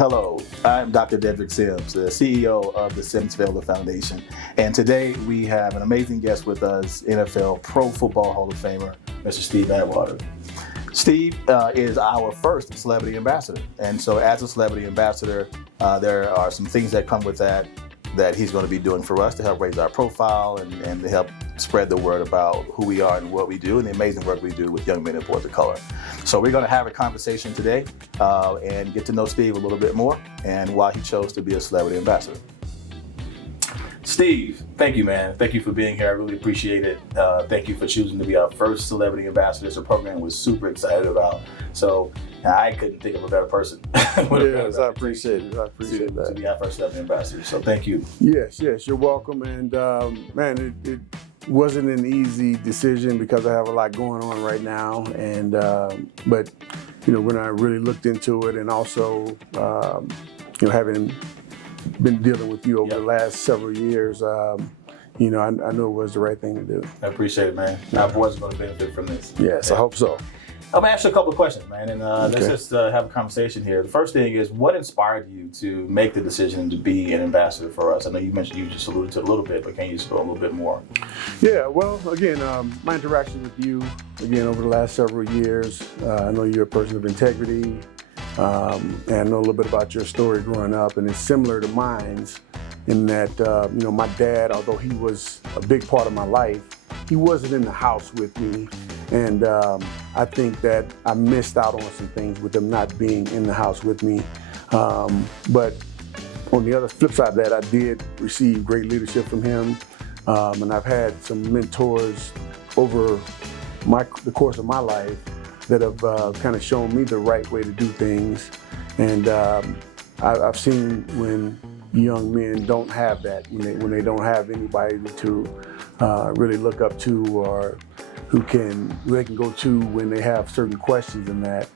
Hello, I'm Dr. Dedrick Sims, the CEO of the Sims-Fayola Foundation. And today we have an amazing guest with us, NFL Pro Football Hall of Famer, Mr. Steve Atwater. Steve is our first celebrity ambassador. And so as a celebrity ambassador, there are some things that come with that he's going to be doing for us to help raise our profile and to help spread the word about who we are and what we do and the amazing work we do with young men and boys of color. So we're going to have a conversation today and get to know Steve a little bit more and why he chose to be a celebrity ambassador. Steve, thank you, man. Thank you for being here. I really appreciate it. Thank you for choosing to be our first celebrity ambassador. It's a program we're super excited about. So I couldn't think of a better person. Yes, I appreciate it. I appreciate that. To be our first celebrity ambassador. So thank you. Yes, you're welcome. And man, it wasn't an easy decision because I have a lot going on right now. And but when I really looked into it, and also having been dealing with you over the last several years, I knew it was the right thing to do. I appreciate it, man. Our boys are going to benefit from this. Yes, I hope so. I'm going to ask you a couple of questions, man, and let's just have a conversation here. The first thing is, what inspired you to make the decision to be an ambassador for us? I know you mentioned, you just alluded to it a little bit, but can you just go a little bit more? Yeah, well, again, my interaction with you, over the last several years, I know you're a person of integrity, and I know a little bit about your story growing up, and it's similar to mine's in that, my dad, although he was a big part of my life, he wasn't in the house with me. And I think that I missed out on some things with him not being in the house with me. But on the other flip side of that, I did receive great leadership from him. And I've had some mentors over the course of my life that have kind of shown me the right way to do things. And I've seen when young men don't have that, when they don't have anybody to really look up to, or who they can go to when they have certain questions in that.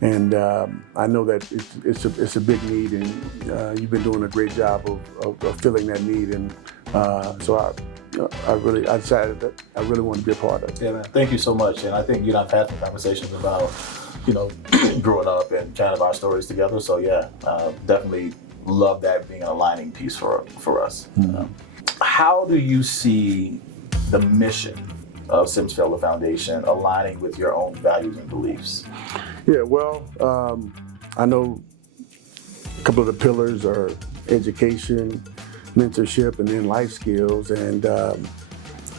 And I know that it's a big need, and you've been doing a great job of filling that need. And so I decided that I really want to be a part of it. Yeah, man. Thank you so much. And I think I've had some conversations about growing up and kind of our stories together. So yeah, definitely love that being an aligning piece for us. Mm-hmm. How do you see the mission of Sims-Fayola Foundation aligning with your own values and beliefs? Yeah, well, I know a couple of the pillars are education, mentorship, and then life skills, and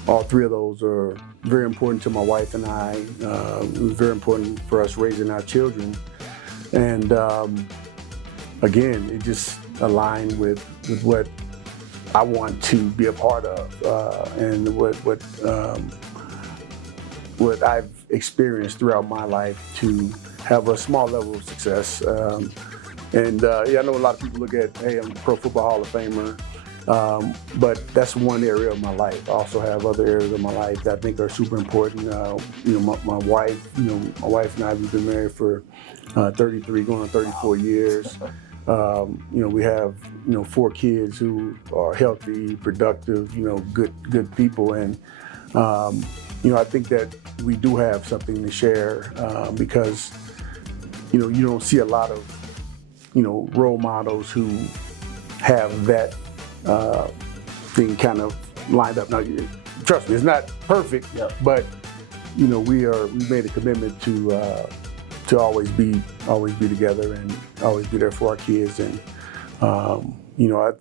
all three of those are very important to my wife and I. It was very important for us raising our children, and again, it just aligned with what I want to be a part of, and what I've experienced throughout my life to have a small level of success. I know a lot of people look at, hey, I'm a Pro Football Hall of Famer, but that's one area of my life. I also have other areas of my life that I think are super important. My wife and I, we've been married for 33, going on 34 years. We have 4 kids who are healthy, productive, good people, and I think that we do have something to share because you don't see a lot of role models who have that thing kind of lined up. Now, trust me, it's not perfect, but we made a commitment to always be together and always be there for our kids. And I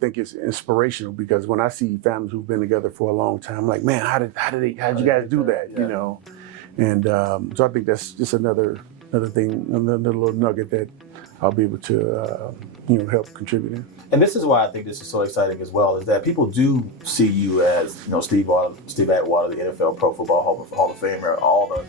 think it's inspirational because when I see families who've been together for a long time, I'm like, man, how did you guys do that? And so I think that's just another thing, another little nugget that I'll be able to help contribute in. And this is why I think this is so exciting as well, is that people do see you as Steve Atwater, the NFL Pro Football Hall of Famer, all the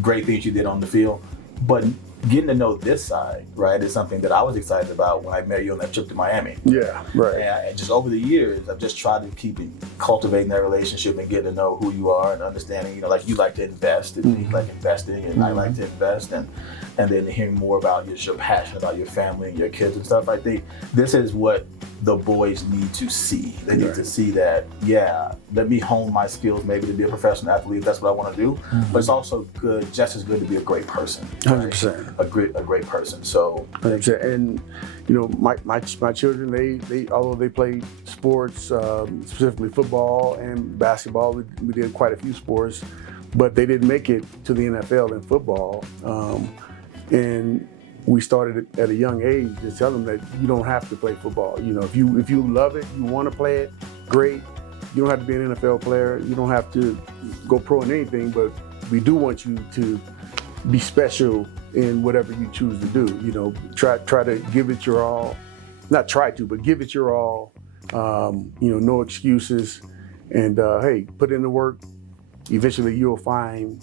great things you did on the field, but getting to know this side, right, is something that I was excited about when I met you on that trip to Miami. Yeah, right. And just over the years, I've just tried to keep cultivating that relationship and getting to know who you are and understanding, like you like to invest and you like investing and I like to invest. And and then hearing more about just your passion about your family and your kids and stuff. I think this is what the boys need to see. They need to see that, yeah, let me hone my skills maybe to be a professional athlete if that's what I want to do. But it's also good, just as good to be a great person. 100%. A great person. So 100%. And you know, my children, they although they play sports, specifically football and basketball, we did quite a few sports, but they didn't make it to the NFL in football. And we started at a young age to tell them that you don't have to play football. You know, if you love it, you want to play it, great. You don't have to be an NFL player. You don't have to go pro in anything, but we do want you to be special in whatever you choose to do. You know, try to give it your all. Not try to, but give it your all. You know, no excuses. And hey, put in the work. Eventually you'll find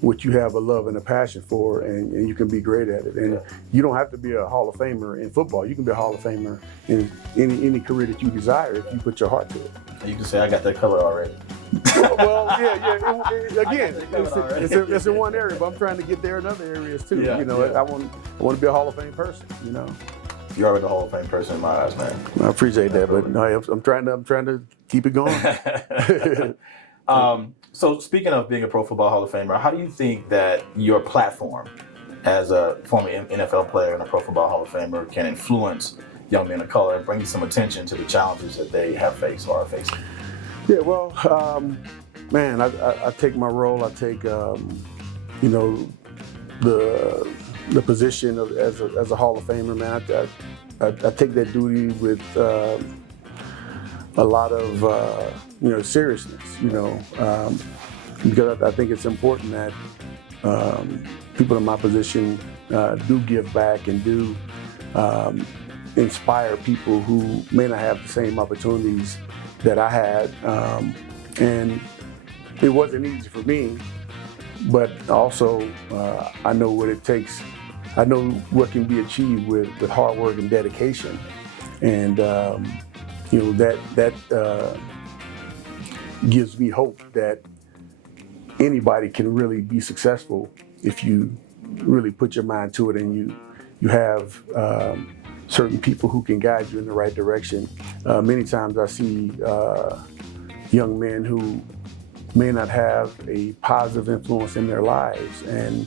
what you have a love and a passion for, and you can be great at it. And you don't have to be a Hall of Famer in football. You can be a Hall of Famer in any career that you desire if you put your heart to it. You can say, I got that covered already. Well, again, it's in one area, but I'm trying to get there in other areas too. You know, I want to be a Hall of Fame person. You know, you're already a Hall of Fame person in my eyes, man. I appreciate that, but no, I'm trying to keep it going. So speaking of being a Pro Football Hall of Famer, how do you think that your platform as a former NFL player and a Pro Football Hall of Famer can influence young men of color and bring some attention to the challenges that they have faced or are facing? Yeah, well, man, I take my role. I take, you know, the position as a Hall of Famer, man. I take that duty with a lot of you know, seriousness. You know, because I think it's important that people in my position do give back and do inspire people who may not have the same opportunities that I had. And it wasn't easy for me, but also I know what it takes. I know what can be achieved with hard work and dedication. And you know, that gives me hope that anybody can really be successful if you really put your mind to it and you have certain people who can guide you in the right direction. Many times I see young men who may not have a positive influence in their lives, and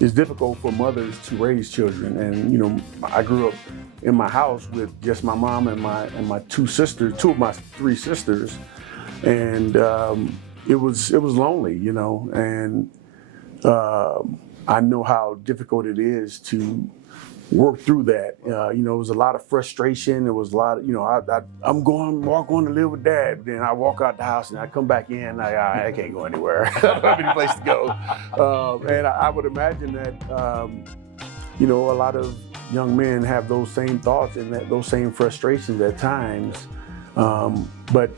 it's difficult for mothers to raise children. And you know, I grew up in my house with just my mom and my two of my three sisters, and it was lonely, you know. And I know how difficult it is to work through that. You know, it was a lot of frustration. It was a lot of, you know, I'm going to live with Dad. Then I walk out the house and I come back in. I can't go anywhere. I don't have any place to go. And I would imagine that, you know, a lot of young men have those same thoughts and those same frustrations at times. But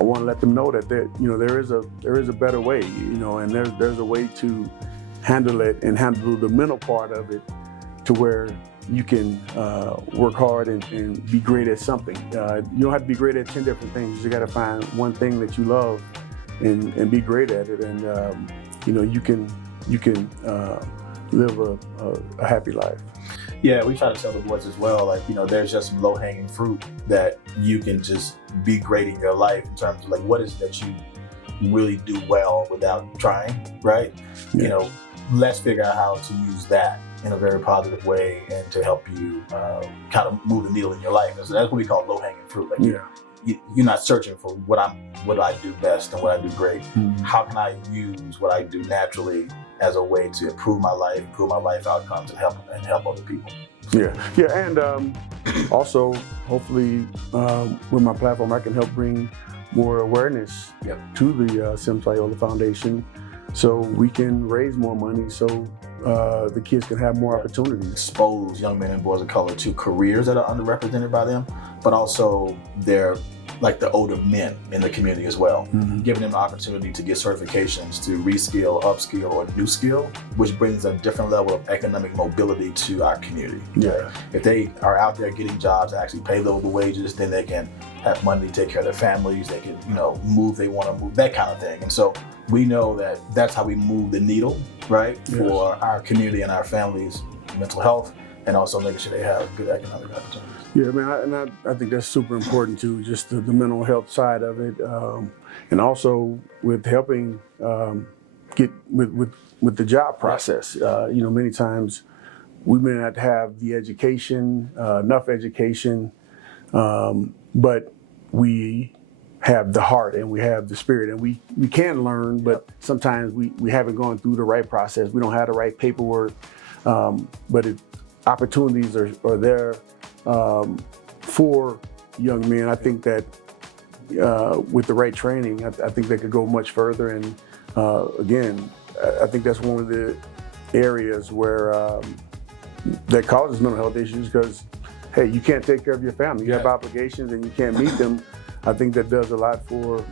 I want to let them know that you know, there is a better way. You know, and there's a way to handle it and handle the mental part of it, to where you can work hard and be great at something. You don't have to be great at 10 different things. You got to find one thing that you love and be great at it. And you know, you can live a happy life. Yeah, we try to tell the boys as well, like, you know, there's just some low-hanging fruit that you can just be great in your life in terms of like, what is it that you really do well without trying, right? Yeah. You know, let's figure out how to use that in a very positive way and to help you kind of move the needle in your life. So that's what we call low-hanging fruit. Like, you're not searching for what I do best and what I do great. Mm-hmm. How can I use what I do naturally as a way to improve my life outcomes and help other people? Yeah, and also hopefully with my platform, I can help bring more awareness to the Sims-Fayola Foundation, so we can raise more money, so the kids can have more opportunities. Expose young men and boys of color to careers that are underrepresented by them, but also they're like the older men in the community as well, giving them the opportunity to get certifications to reskill, upskill, or new skill, which brings a different level of economic mobility to our community. Yeah. If they are out there getting jobs that actually pay low wages, then they can have money to take care of their families. They can, you know, move they want to move, that kind of thing. And so we know that that's how we move the needle, right, for our community and our families' mental health, and also making sure they have good economic opportunities. Yeah, man, I think that's super important too, just the mental health side of it, and also with helping get with the job process. Many times we may not have the education, enough education, but we have the heart and we have the spirit, and we can learn, but sometimes we haven't gone through the right process. We don't have the right paperwork, but opportunities are there for young men. I think that with the right training, I think they could go much further. And again, I think that's one of the areas where that causes mental health issues, because, hey, you can't take care of your family. You have obligations and you can't meet them. I think that does a lot for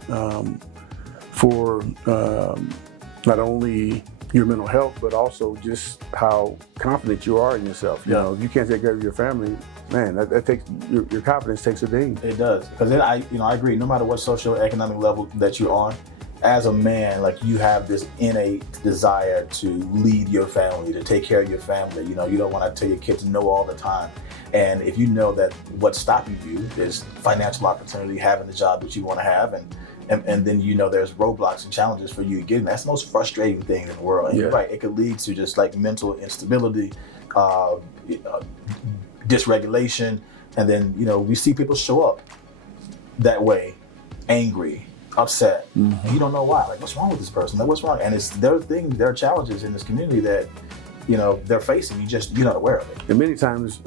not only your mental health, but also just how confident you are in yourself. You know, if you can't take care of your family, man, that takes your confidence takes a ding. It does, because then I agree. No matter what socioeconomic level that you're on, as a man, like, you have this innate desire to lead your family, to take care of your family. You don't want to tell your kids no all the time. And if you know that what's stopping you is financial opportunity, having the job that you want to have, and then there's roadblocks and challenges for you getting, that's the most frustrating thing in the world. And you're right, it could lead to just like mental instability, dysregulation, and then we see people show up that way, angry, upset, and you don't know why. Like, what's wrong with this person? Like, what's wrong? And there are challenges in this community that they're facing. You're not aware of it. And many times,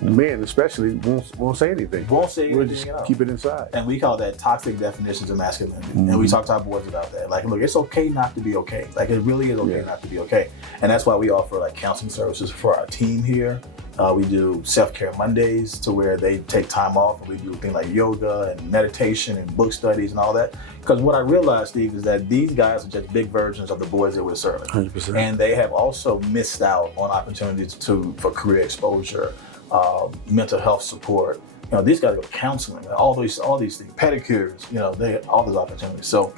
men especially won't say anything. Won't say anything. We'll just keep it inside. And we call that toxic definitions of masculinity. And we talk to our boys about that. Like, look, it's okay not to be okay. Like, it really is okay not to be okay. And that's why we offer like counseling services for our team here. We do self-care Mondays, to where they take time off, and we do things like yoga and meditation and book studies and all that. Because what I realized, Steve, is that these guys are just big versions of the boys that we're serving. 100%. And they have also missed out on opportunities for career exposure, mental health support. These guys go to counseling, all these things, pedicures. They have all those opportunities. So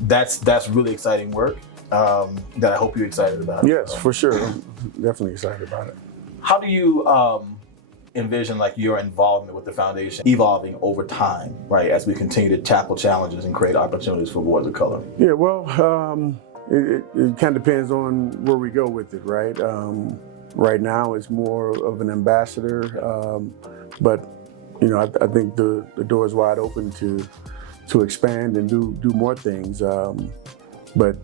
that's really exciting work that I hope you're excited about. Yes, for sure. I'm definitely excited about it. How do you envision like your involvement with the foundation evolving over time, right, as we continue to tackle challenges and create opportunities for boys of color? Yeah, well, it kind of depends on where we go with it, right? Right now, it's more of an ambassador, but I think the door is wide open to expand and do more things. But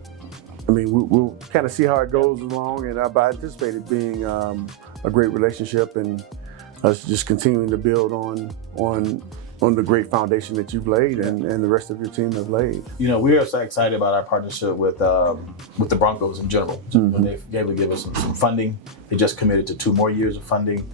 I mean, we'll kind of see how it goes along, and I anticipate it being a great relationship, and us just continuing to build on the great foundation that you've laid and the rest of your team have laid. We are so excited about our partnership with the Broncos in general. When they were able to give us some funding, they just committed to 2 more years of funding.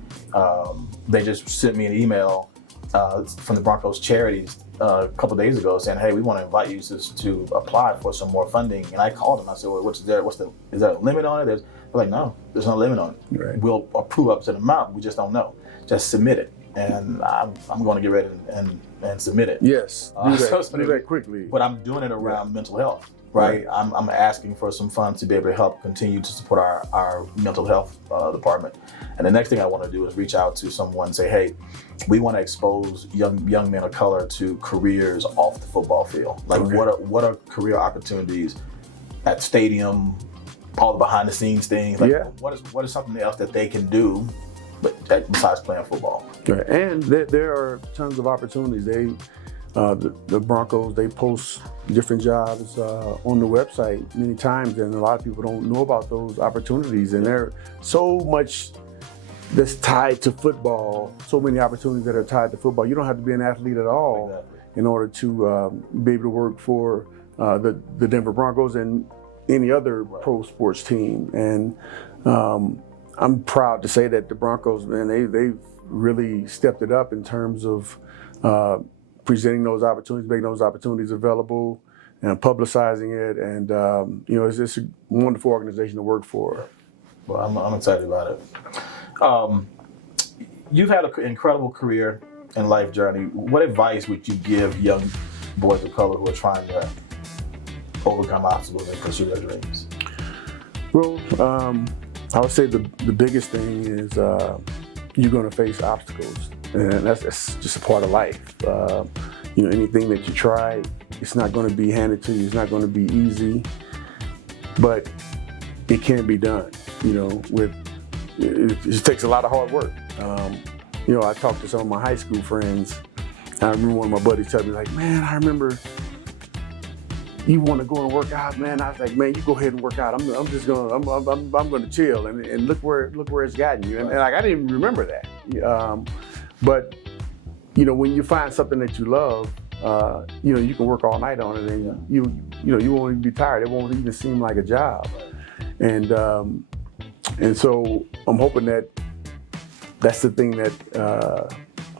They just sent me an email from the Broncos charities a couple days ago saying, hey, we want to invite you to apply for some more funding. And I called them. I said, well, is there a limit on it? They're like, no, there's no limit on it. Right. We'll approve up to the amount. We just don't know. Just submit it. And I'm going to get ready and submit it. Yes, do that quickly. But I'm doing it around mental health, right? I'm asking for some funds to be able to help continue to support our mental health department. And the next thing I want to do is reach out to someone and say, hey, we want to expose young men of color to careers off the football field. Like, what are career opportunities at stadium, all the behind the scenes things? Like, what is something else that they can do besides playing football? Right. And there are tons of opportunities. The Broncos, they post different jobs on the website many times, and a lot of people don't know about those opportunities. And there's so much that's tied to football, so many opportunities that are tied to football. You don't have to be an athlete at all in order to be able to work for the Denver Broncos and any other pro sports team. And I'm proud to say that the Broncos, man, they've really stepped it up in terms of presenting those opportunities, making those opportunities available, and publicizing it. And it's just a wonderful organization to work for. Well, I'm excited about it. You've had an incredible career and life journey. What advice would you give young boys of color who are trying to overcome obstacles and pursue their dreams? Well, I would say the biggest thing is you're going to face obstacles, and that's just a part of life. Anything that you try, it's not going to be handed to you. It's not going to be easy, but it can be done. It just takes a lot of hard work. I talked to some of my high school friends. I remember one of my buddies telling me, like, man, I remember you want to go and work out, man. I was like, man, you go ahead and work out. I'm just gonna, I'm going to chill, and look where it's gotten you. And like, I didn't even remember that. But when you find something that you love, you can work all night on it, and you won't even be tired. It won't even seem like a job. And so I'm hoping that's the thing that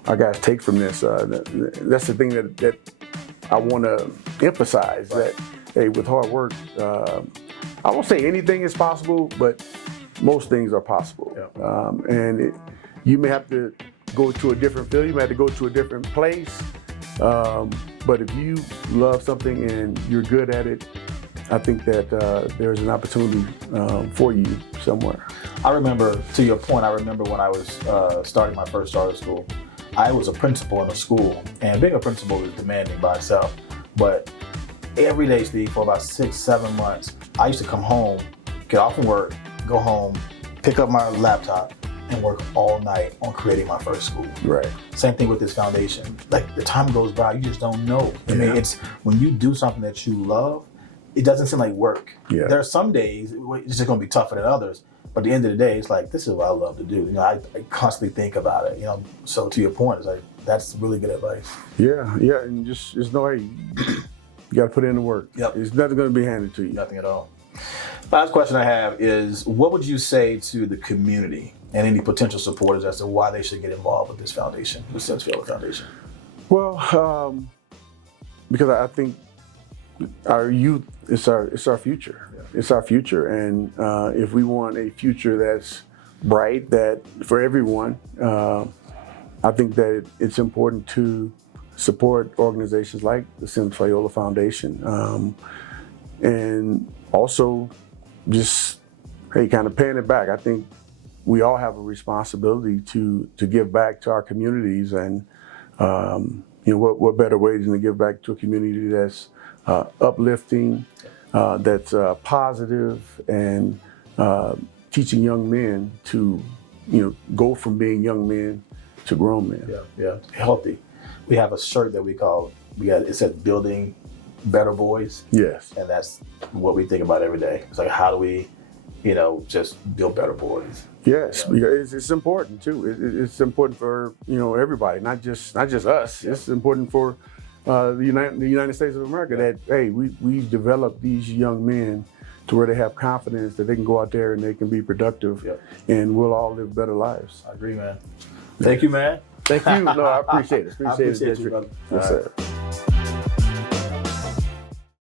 our guys take from this. That's the thing that I want to emphasize, that, hey, with hard work, I won't say anything is possible, but most things are possible. And you may have to go to a different field, you may have to go to a different place, but if you love something and you're good at it, I think that there's an opportunity for you somewhere. I remember, to your point, I remember when I was starting my first charter school, I was a principal in a school, and being a principal is demanding by itself. But every day, Steve, for about 6-7 months, I used to come home, get off from work, go home, pick up my laptop, and work all night on creating my first school. Right. Same thing with this foundation. Like, the time goes by, you just don't know. I mean, it's when you do something that you love, it doesn't seem like work. Yeah. There are some days it's just going to be tougher than others. But at the end of the day, it's like, this is what I love to do. I constantly think about it. So to your point, it's like, that's really good advice. Yeah, and just know, hey, you got to put in the work. Yep. It's nothing going to be handed to you. Nothing at all. Last question I have is, what would you say to the community and any potential supporters as to why they should get involved with this foundation, the Sims-Fayola Foundation? Well, because I think our youth, it's our future. It's our future, and if we want a future that's bright, that for everyone, I think that it's important to support organizations like the Sims-Fayola Foundation, and also just, hey, kind of paying it back. I think we all have a responsibility to give back to our communities, and what better way than to give back to a community that's uplifting, that's positive, and teaching young men to, go from being young men to grown men. Yeah, healthy. We have a shirt that it says "Building Better Boys." Yes. And that's what we think about every day. It's like, how do we, just build better boys? Yes, because it's important too. It's important for everybody, not just us. It's important for the United States of America, that, hey, we develop these young men to where they have confidence that they can go out there and they can be productive, and we'll all live better lives. I agree, man. Thank you, man. Thank you. No, I appreciate it. I appreciate you, brother. Yes, sir.